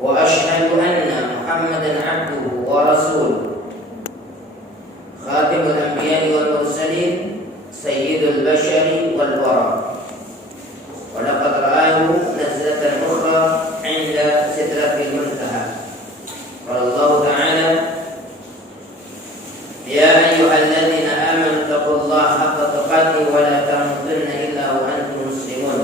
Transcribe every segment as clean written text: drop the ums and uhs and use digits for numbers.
وأشهد أن محمدا عبده ورسوله خاتم الأنبياء والمرسلين سيد البشر والورى ولقد رآه نزلة أخرى عند سدرة المنتهى قال الله تعالى يا أيها الذين آمنوا اتقوا الله حق تقاته ولا تموتن إلا وأنتم مسلمون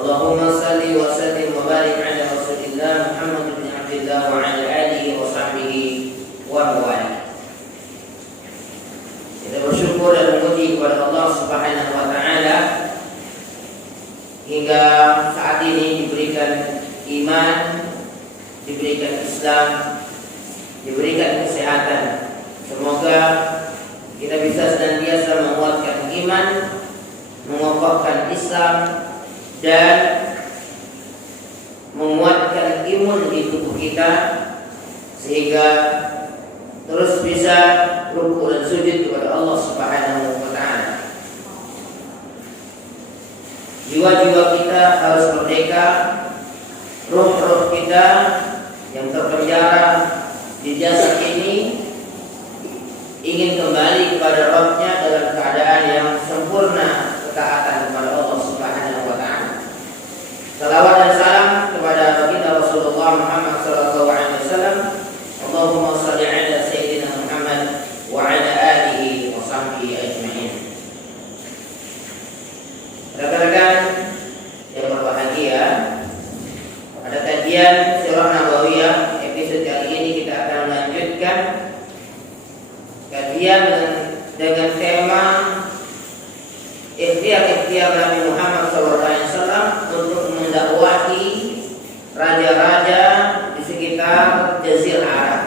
اللهم صل وسلم وبارك على رسول الله محمد بن عبد الله وعلى آله وصحبه ومن Kita bersyukur dan memuji kepada Allah Subhanahu wa taala hingga saat ini diberikan iman, diberikan Islam, diberikan kesehatan. Semoga kita bisa senantiasa menguatkan iman, mengokohkan Islam dan menguatkan imun di tubuh kita sehingga terus bisa ruku dan sujud kepada Allah Subhanahu wa taala. Jiwa-jiwa kita harus merdeka, ruh-ruh kita yang terpenjara di jasad ini ingin kembali kepada Rabb-nya dalam keadaan yang sempurna ketaatan kepada Allah Subhanahu wa taala. Salawat dan salam kepada baginda Rasulullah Muhammad sallallahu alaihi wasallam. Allahumma shalli ala sayyidina Muhammad wa ala alihi wa sahbihi ajma'in. Rekan-rekan yang berbahagia, pada kajian Sirah Nabawiyah episode kali ini kita akan melanjutkan kajian dengan tema ikhtiar Nabi Muhammad SAW untuk mendakwahi raja-raja di sekitar Jazirah Arab.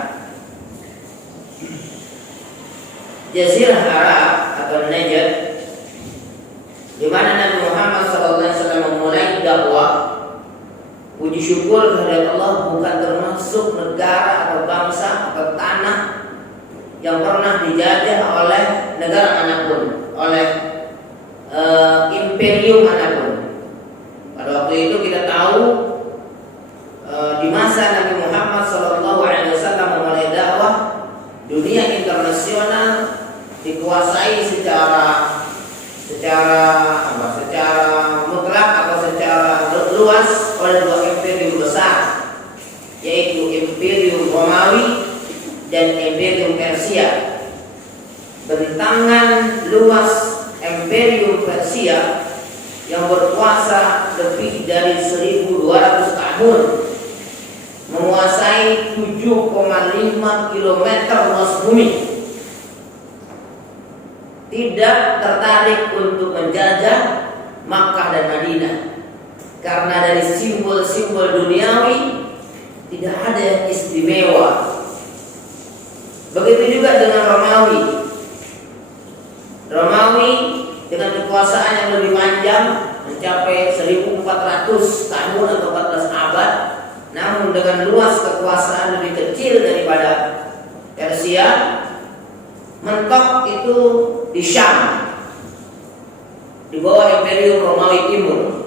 Jazirah Arab atau Najd, di mana Nabi Muhammad SAW memulai dakwah. Puji syukur kepada Allah, bukan termasuk negara atau bangsa atau tanah yang pernah dijajah oleh negara manapun, oleh imperium manapun. Pada waktu itu kita tahu di masa Nabi Muhammad SAW memulai dakwah, dunia internasional dikuasai secara mutlak atau secara luas oleh dua imperium besar, yaitu Imperium Romawi dan Imperium Persia. Bentangan luas Imperium Persia yang berkuasa lebih dari 1200 tahun, menguasai 7,5 km luas bumi, tidak tertarik untuk menjajah Makkah dan Madinah karena dari simbol-simbol duniawi tidak ada yang istimewa. Begitu juga dengan Romawi dengan kekuasaan yang lebih panjang mencapai 1400 tahun atau 14 abad, namun dengan luas kekuasaan lebih kecil daripada Persia. Mentok itu di Syam, di bawah Imperium Romawi Timur.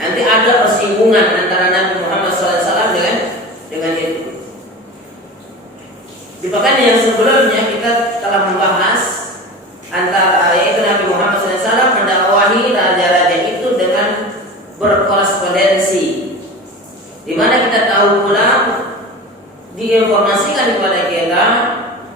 Nanti ada persinggungan antara Nabi Muhammad SAW dengan itu. Di pekan yang sebelumnya kita telah membahas antara yaitu Nabi Muhammad SAW mendakwahi raja-raja itu dengan berkorespondensi, di mana kita tahu pula diinformasikan kepada kita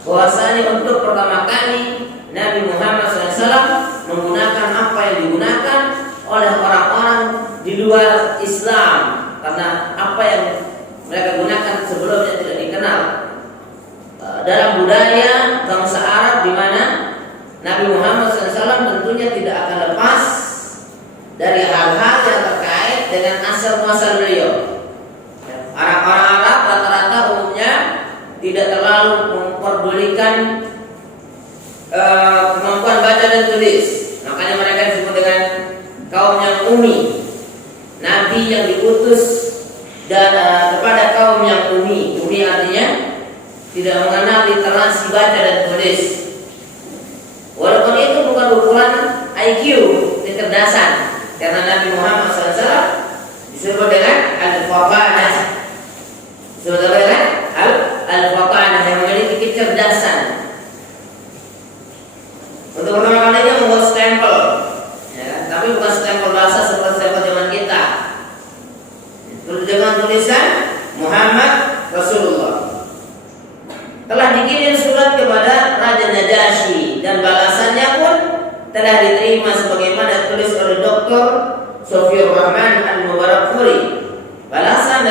bahwasanya untuk pertama kali Nabi Muhammad SAW menggunakan apa yang digunakan oleh orang-orang di luar Islam, karena apa yang mereka gunakan sebelumnya tidak dikenal dalam budaya bangsa Arab, di mana Nabi Muhammad SAW tentunya tidak akan lepas dari hal-hal yang terkait dengan asal muasal beliau. Orang-orang Arab rata-rata umumnya tidak terlalu memperdulikan kemampuan baca dan tulis. Makanya mereka disebut dengan kaum yang ummi. Nabi yang diutus dan kepada kaum yang ummi. Ummi artinya tidak mengenal literasi baca dan tulis. Walaupun itu bukan ukuran IQ, kecerdasan, karena Nabi Muhammad SAW disebut dengan al-fatanah. Disebut dengan al-fatanah yang memiliki kecerdasan. Untuk pertama kalinya membuat stempel, ya, tapi bukan stempel bahasa seperti stempel zaman kita. Dengan tulisan Muhammad Rasulullah. Telah dikirim surat kepada Raja Najasyi dan balasannya pun telah diterima sebagaimana tulis oleh Dr. Sofiur Rahman Al-Mubarakfuri. Balasan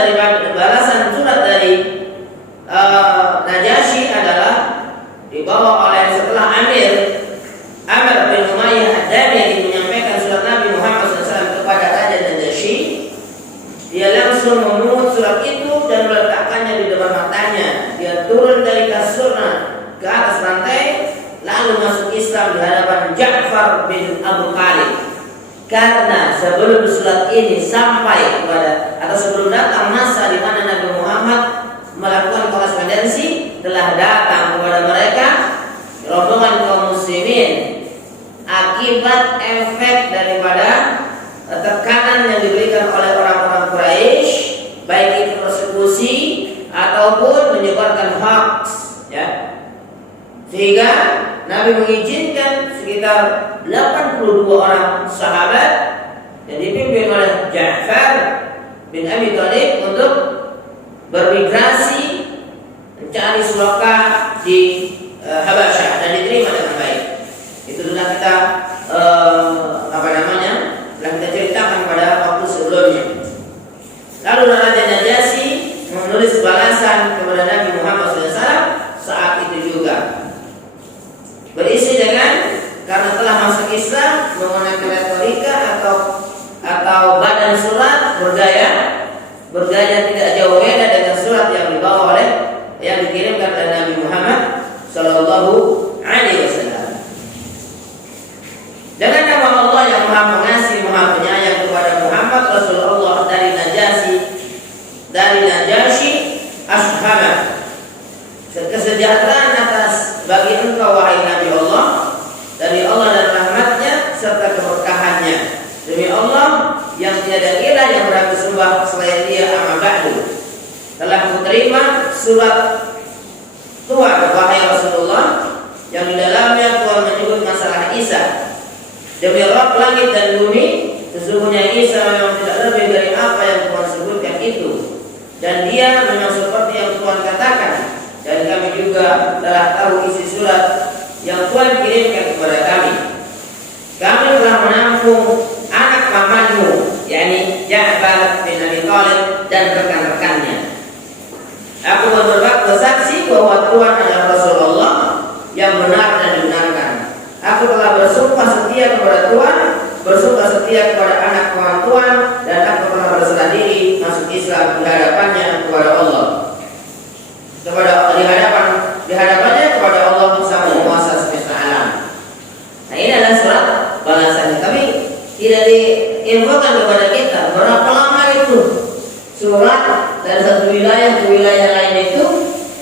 surat dari Najasyi adalah dibawa oleh setelah Amr bin Umayyah Ad-Damiri menyampaikan surat Nabi Muhammad SAW kepada Raja Najasyi. Dia langsung memungut surat itu dan meletakkannya di depan matanya. Dia turun dari kasurnya ke atas lantai, lalu masuk Islam di hadapan Ja'far bin Abu Talib. Karena sebelum surat ini sampai kepada atau sebelum datang masa di mana Nabi Muhammad melakukan korespondensi, telah datang kepada mereka rombongan kaum muslimin akibat efek daripada tekanan yang diberikan oleh orang-orang Quraisy, baik itu persekusi ataupun menyebarkan hoax, ya. Sehingga Nabi mengizinkan sekitar 82 orang sahabat yang dipimpin oleh Ja'far bin Abi Thalib untuk bermigrasi mencari sulaka di Habasyah dan diterima dengan baik. Itu sudah kita telah kita ceritakan pada waktu sebelumnya. Lalu Raja Najasyi menulis balasan kepada Nabi Muhammad SAW saat itu juga, berisi dengan karena telah masuk Islam menggunakan retorika atau badan surat bergaya tidak jauh beda dengan surat yang dibawa oleh yang dikirimkan oleh Nabi Muhammad Sallallahu Alaihi Wasallam. Dengan nama Allah yang Maha Pengasih Maha Penyayang kepada Muhammad Rasulullah dari Najasyi Ashama. Kesejahteraan atas bagi engkau wahai Nabi Allah dari Allah dan rahmatnya serta keberkahannya. Demi Allah yang tiada ilah yang berhak disembah selain Dia, amma ba'du. Telah kuterima surat Tuhan wahai Rasulullah yang di dalamnya Tuhan menyebut masalah Isa. Demi Rabb langit dan bumi, sesungguhnya Isa memang tidak lebih dari apa yang Tuhan sebutkan itu, dan Dia memang seperti yang Tuhan katakan. Dan kami juga telah tahu isi surat yang Tuhan kirimkan kepada kami. Kami telah menampung anak pamanmu, yakni Ja'far bin Abi Thalib dan rekan-rekannya. Aku bersaksi bahwa Tuhan adalah Rasulullah yang benar dan dibenarkan. Aku telah bersumpah setia kepada Tuhan, bersumpah setia kepada anak paman Tuhan, dan aku telah berserah diri masuk Islam di hadapannya kepada Allah. Di hadapannya kepada Allah Sang Penguasa semesta alam. Nah, ini adalah surat balasannya. Tapi tidak diinfokan kepada kita berapa lama itu surat dari satu wilayah ke wilayah lain itu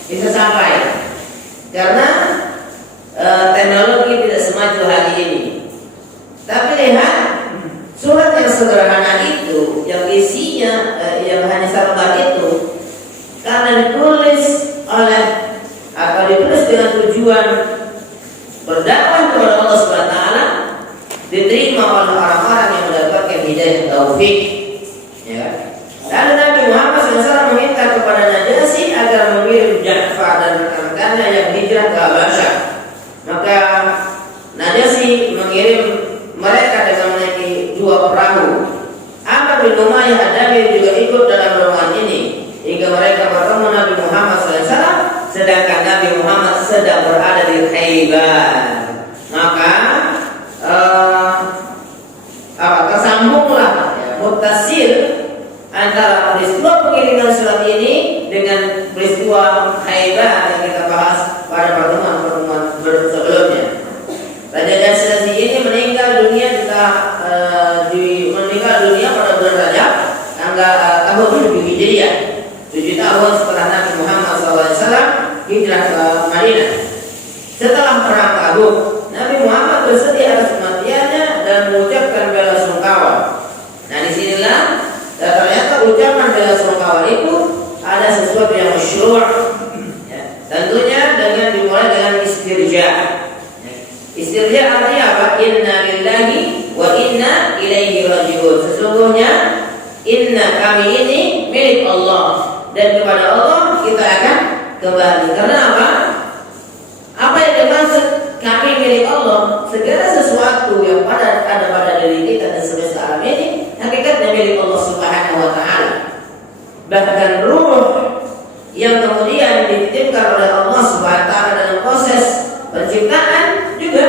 bisa sampai, karena teknologi tidak semaju hari ini. Tapi lihat surat yang sederhana itu, yang isinya yang hanya selembar itu, karena ditulis dengan tujuan berdakwah kepada Allah Subhanahu wa taala, diterima oleh orang-orang yang mendapatkan hidayah taufik, ya. Lalu Nabi Muhammad SAW meminta kepada Najasyi agar mengirim Ja'far dan rekan-rekannya yang hijrah ke Habasyah. Maka Najasyi mengirim mereka dengan menaiki 2 perahu. Amr bin Umayyah Ad-Damiri juga ikut dalam rombongan ini hingga mereka bertemu Nabi Muhammad SAW, sedangkan Nabi Muhammad sedang berada di Khaybar. Maka tersambunglah mutasil antara peristiwa pengiriman surat ini dengan peristiwa Khaybar yang kita bahas pada pertemuan sebelumnya. Raja Najasyi ini meninggal dunia pada bulan Rajab tahun 7 Hijriah, 7 tahun setelah Nabi Muhammad SAW hijrah ke Madinah. Setelah perang Tabuk, Nabi Muhammad bersedia atas kematiannya dan mengucapkan bela sungkawa. Nah, disinilah ternyata ruh. Ya, tentunya dengan dimulai dengan istirja. Istirja artinya apa? Inna lillahi wa inna ilaihi raji'un. Sesungguhnya inna kami ini milik Allah dan kepada Allah kita akan kembali. Karena apa? Apa yang dimaksud kami milik Allah? Segala sesuatu yang ada pada diri kita dan semesta alam ini hakikatnya milik Allah Subhanahu wa taala. Bahkan ruh yang kemudian dititipkan oleh Allah Subhanahu wa taala dalam proses penciptaan juga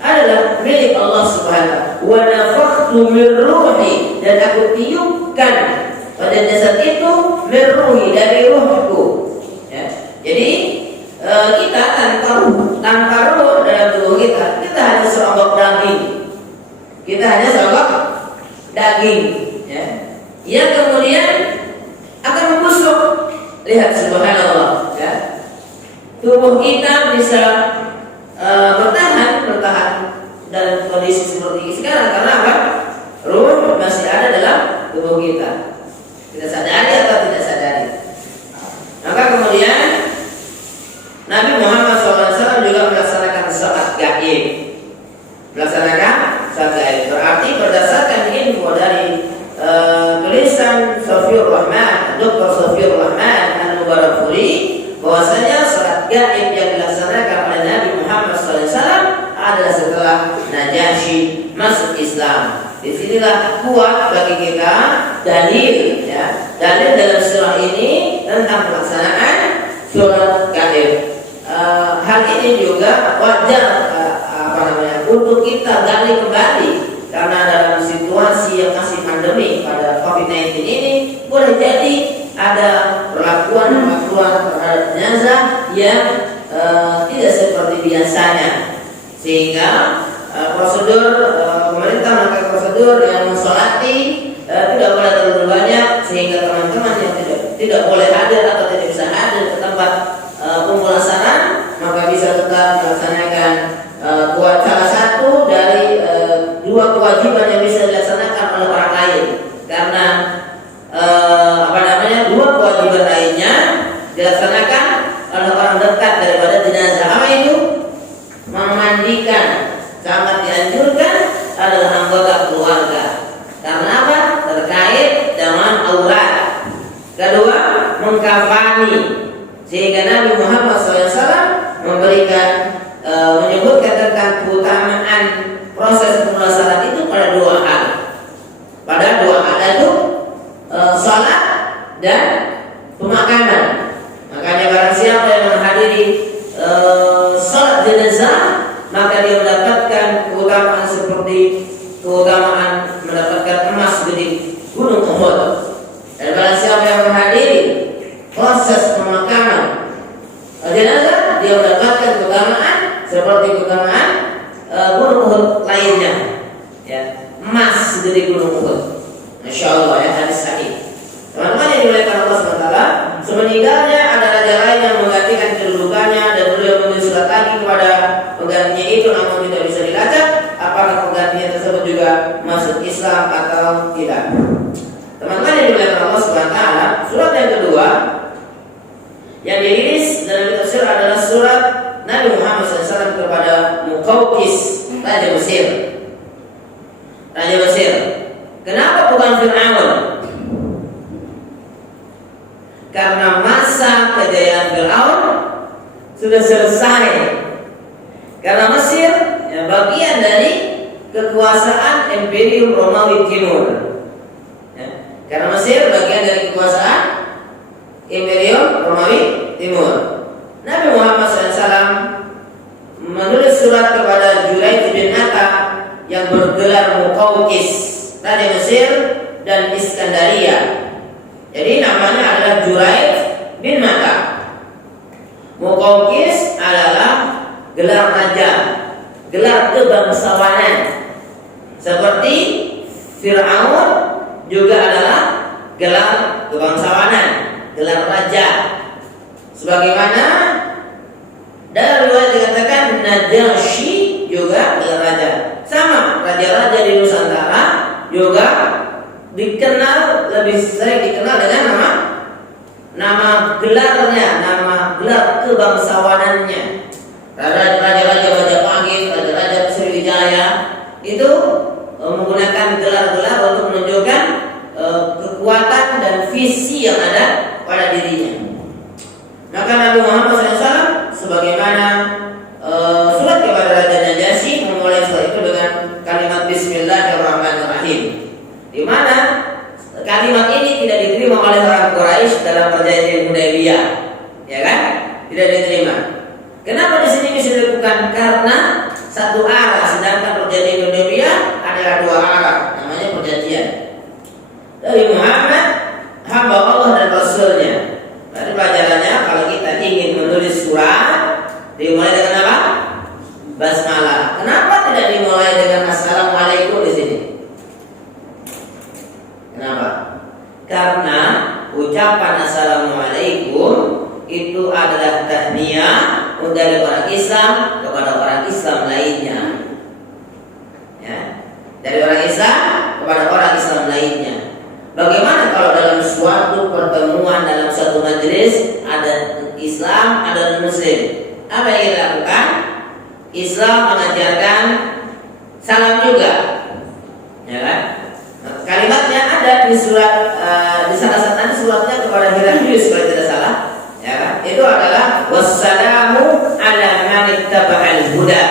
adalah milik Allah Subhanahu wa nafakhtu min ruhi, dan aku tiupkan pada jasad itu min ruhi, dari ruhku. Ya. Jadi kita tanpa ruh dalam tubuh kita hanya serobot daging. Kita hanya serobot daging, ya. Yang kemudian akan membusuk. Lihat subhanallah, ya. Tubuh kita bisa bertahan dalam kondisi seperti ini sekarang karena apa? Ruh masih ada dalam tubuh kita. Kita sadari atau tidak sadari. Maka kemudian Nabi Muhammad SAW juga melaksanakan salat gaib. Melaksanakan salat gaib berarti berdasarkan info dari tulisan Safiur Rahman, Dr. Safiur Rahman Al-Mubarakfuri, bahwasanya salat gaib yang dilaksanakan oleh Nabi Muhammad SAW adalah setelah Najasyi masuk Islam. Disinilah kuat bagi kita dalil, ya, dalil dalam surah ini tentang pelaksanaan salat gaib. Hal ini juga wajar untuk kita gali kembali, karena dalam situasi yang masih pandemi pada COVID-19 ini boleh jadi ada perlakuan terhadap jenazah yang tidak seperti biasanya, sehingga prosedur pemerintah melakukan prosedur yang mensolati tidak boleh terlalu banyak, sehingga teman-teman yang tidak boleh hadir atau tidak bisa hadir ke tempat pemulasaran maka bisa tetap melaksanakan salah satu dari dua kewajiban yang bisa dilaksanakan oleh orang lain, karena dua kewajiban lainnya dilaksanakan oleh orang dekat daripada jenazah. Apa itu? Memandikan, sangat dianjurkan adalah anggota keluarga. Karena apa? Terkait dengan aurat. Kedua, mengkafani, sehingga Nabi Muhammad SAW menyebutkan tentang keutamaan proses pemulasaran itu pada dua hal. Pada dua hal itu salat dan pemakaman. Makanya barang siapa yang menghadiri salat jenazah, maka dia mendapatkan keutamaan seperti keutamaan mendapatkan emas gede gunung Uhud. Dan barang siapa yang menghadiri proses pemakaman jenazah, dia mendapatkan keutamaan seperti keutamaan gunung Uhud lainnya, ya, emas dari gunung Uhud. Masya Allah, ya, hadis sahih. Teman-teman yang dimuliakan Allah SWT, semeninggalnya ada raja lain yang menggantikan kedudukannya, dan beliau menulis surat lagi kepada penggantinya itu, namun tidak bisa dilacak apakah penggantinya tersebut juga masuk Islam atau tidak. Teman-teman yang dimuliakan Allah SWT, surat yang kedua yang dirilis dalam tafsir adalah surat Nabi Muhammad SAW kepada Muqawqis, Raja Mesir. Raja Mesir. Kenapa bukan Fir'aun? Karena masa kejayaan Fir'aun sudah selesai. Karena Mesir ya, bagian dari kekuasaan Imperium Romawi Timur. Ya, karena Mesir bagian dari kekuasaan Imperium Romawi Timur. Nabi Muhammad SAW menulis surat kepada Juraij bin Atta yang bergelar Muqawqis, Raja Mesir dan Iskandaria. Jadi namanya adalah Juraij bin Atta. Muqawqis adalah gelar raja, gelar kebangsawanan. Seperti Fir'aun juga adalah gelar kebangsawanan, gelar raja. Sebagaimana dalam riwayat dikatakan Najasyi juga gelar raja. Sama, raja-raja di Nusantara juga dikenal, lebih sering dikenal dengan nama gelarnya Islam kepada orang Islam lainnya. Ya, dari orang Islam kepada orang Islam lainnya. Bagaimana kalau dalam suatu pertemuan, dalam suatu majelis ada Islam, ada Muslim? Apa yang kita lakukan? Islam mengajarkan salam juga, ya kan? Kalimatnya ada di surat di salah satu suratnya kepada Heraklius kalau tidak salah, ya kan? Itu adalah wassalamu ala man ittaba'al huda.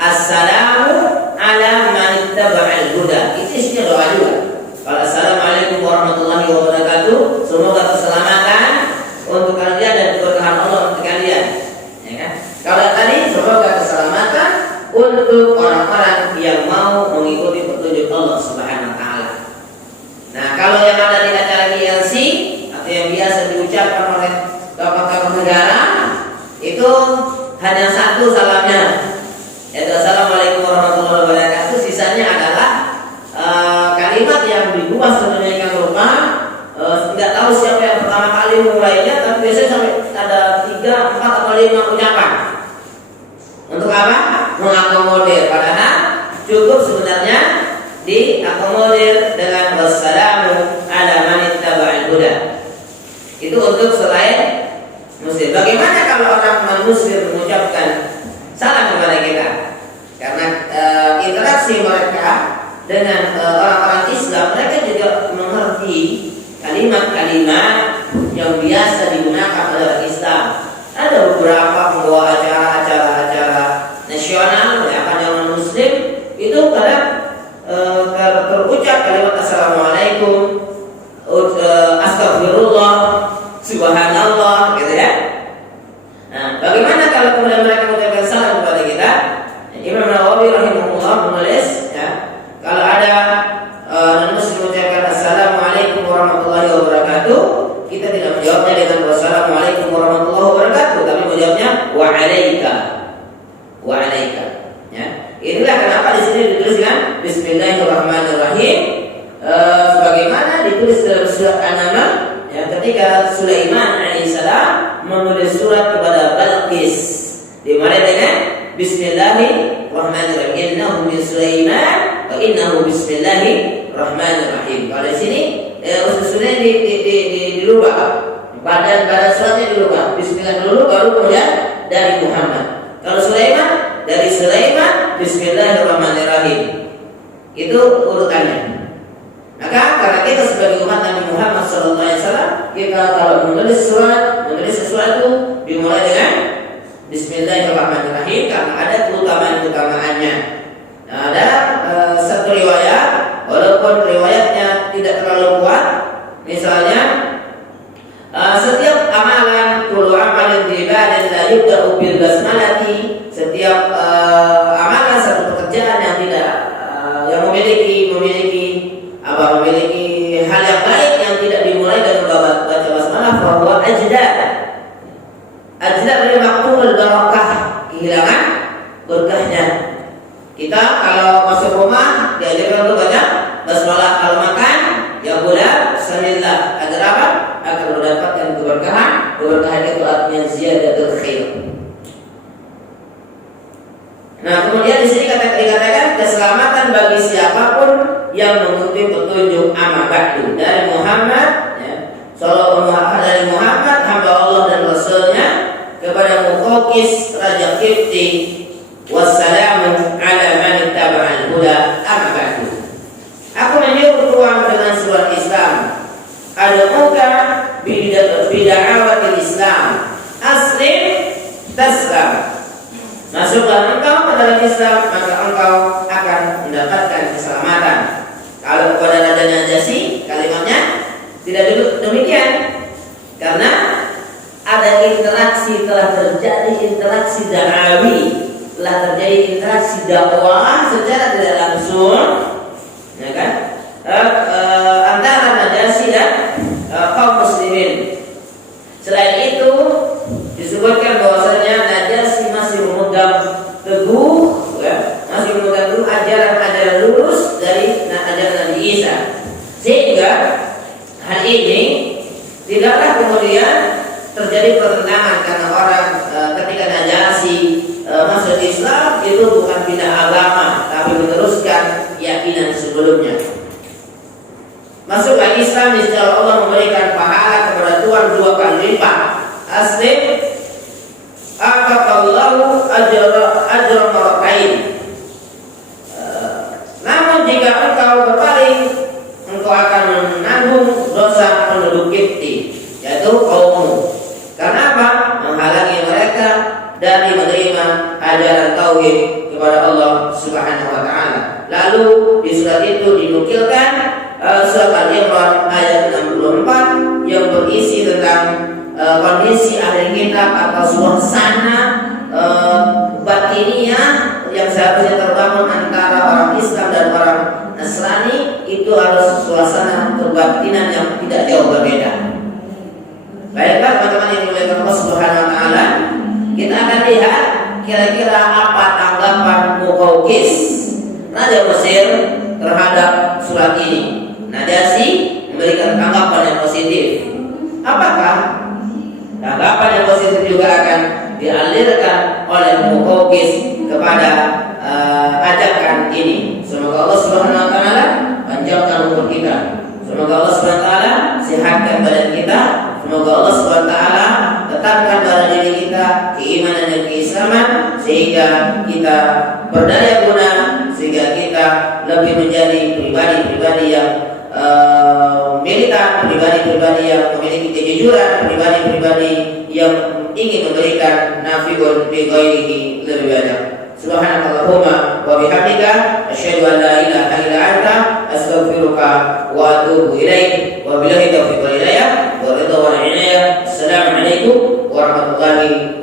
Assalamu ala man ittaba'al huda. Itu isinya doa juga. Kalau assalamualaikum warahmatullahi wabarakatuh, semoga keselamatan untuk kalian dan keberkahan Allah untuk kalian, ya kan? Kalau tadi semoga keselamatan untuk orang-orang yang mau mengikuti petunjuk Allah Subhanahu wa taala. Nah, kalau yang ada di acara GLC atau yang biasa diucapkan oleh tokoh-tokoh negara itu hanya satu salamnya, yaitu assalamualaikum warahmatullahi wabarakatuh. Sisanya adalah kalimat yang dibuat sedemikian rupa, tidak tahu siapa yang pertama kali memulainya, tapi biasanya sampai ada 3, 4 atau 5 ucapan. Untuk apa? Mengakomodir. Padahal cukup sebenarnya diakomodir dengan wassalamu ala man ittaba'al huda. Itu untuk selain muslim. Bagaimana kalau orang non-muslim mengucapkan salam kepada kita? Karena interaksi mereka dengan orang-orang Islam, mereka juga mengerti kalimat-kalimat yang biasa digunakan oleh orang Islam. Ada beberapa pembawa acara nasional, ya kan, yang non-muslim itu kadang terucap kalimat assalamualaikum, astagfirullah, subhanallah, gitu ya. Nah, bagaimana kalau kemudian mereka mengucapkan salam kepada kita? Imam Nawawi rahimahullah menulis, ya, kalau ada non-muslim mengucapkan assalamualaikum warahmatullahi wabarakatuh, kita tidak menjawabnya dengan wassalamualaikum warahmatullahi wabarakatuh, tapi menjawabnya wa alaika. Ya. Inilah kenapa di sini dituliskan Bismillahirrahmanirrahim, sebagaimana ditulis dalam surat An-Naml, ya, ketika Sulaiman alaihissalam menulis surat kepada Balqis, dimulai dengan Bismillahirrahmanirrahim. Innahu min Sulaiman wa innahu bismillahirrahmanirrahim. Kalau di sini usulnya dirubah, badan suratnya dirubah. Bismillah dulu, baru kemudian dari Muhammad. Kalau Sulaiman, dari Sulaiman, Bismillahirrahmanirrahim. Itu urutannya. Maka karena kita sebagai umat Nabi Muhammad SAW, kita kalau menulis sesuatu dimulai dengan Bismillahirrahmanirrahim karena ada keutamaannya. Nah, ada satu riwayat, walaupun riwayatnya tidak terlalu kuat, misalnya setiap amalan, kullu amalin di ibadatin la yubda'u bil basmalati, setiap amalan, satu pekerjaan yang tidak yang memiliki hal yang baik yang tidak dimulai dengan baca basmalah, bahwa ajdad dari maqtul barakah, kehilangan berkahnya. Kita kalau masuk rumah diajarkan untuk baca basmalah, kalau makan ya boleh bismillah, agar apa? Agar mendapatkan keberkahan. Keberkahan itu artinya ziyadatul khair. Nah, kemudian di sini dikatakan keselamatan bagi siapapun yang mengikuti petunjuk amma ba'du dari Muhammad, ya, dari Muhammad hamba Allah dan Rasulnya kepada Muqawqis Raja Qibti, wassalamu ala man ittaba'al huda amma ba'du. Aku menyuruh tuan dengan surat Islam, ad'uka bida'awatil Islam, aslim taslam. Masuklah engkau ke dalam Islam, maka engkau akan mendapatkan keselamatan. Kalau kepada Raja Najasyi, kalimatnya tidak demikian, karena ada telah terjadi interaksi da'awi, telah terjadi interaksi dakwah secara tidak langsung, ya kan, antara Najasyi dan kaum muslimin. Selain itu disebutkan bahwasanya Najasyi masih memegang teguh, ya, ajaran lurus dari ajaran Nabi Isa, sehingga hal ini tidaklah kemudian terjadi pertentangan karena orang ketika Najasyi itu bukan pindah agama, tapi meneruskan keyakinan sebelumnya. Masuklah Islam, insya Allah memberikan pahala kepada Tuhan 2 kali lipat. Asli, aqatallahu ajra marratain. Namun jika engkau berpaling, engkau akan menanggung dosa penduduk Kipti, yaitu kaummu. Karena apa? Menghalangi mereka dari menerima ajaran tauhid kepada Allah Subhanahu wa taala. Lalu di surat itu dinukilkan surat Al-Imran ayat 64 yang berisi tentang kondisi ahli kitab atau suasana batiniah yang seharusnya terbangun antara orang Islam dan orang Nasrani. Itu harus suasana kebatinan yang tidak jauh berbeda. Baiklah teman-teman yang dimuliakan Allah Subhanahu wa taala, kita akan lihat kira-kira apa tanggapan Muqawqis, raja Mesir, terhadap surat ini. Najasyi memberikan tanggapan yang positif. Apakah tanggapan yang positif juga akan dialirkan oleh Muqawqis kepada ajakan ini? Semoga Allah Subhanahu wa taala panjangkan umur kita. Semoga Allah Subhanahu wa taala sehatkan badan kita. Semoga Allah Subhanahu wa taala tetapkan pada diri kita keimanan dan keislaman, sehingga kita berdaya guna, sehingga kita lebih menjadi pribadi-pribadi yang militan, pribadi-pribadi yang memiliki kejujuran, pribadi-pribadi yang ingin memberikan nafiun bi ghairihi lebih banyak. Subhanakallahumma wa bihamdika asyhadu an la ilaha illa anta astaghfiruka wa atubu ilaik. Wa billahi taufiq wal hidayah wa ridha wal inayah. Assalamu alaikum warahmatullahi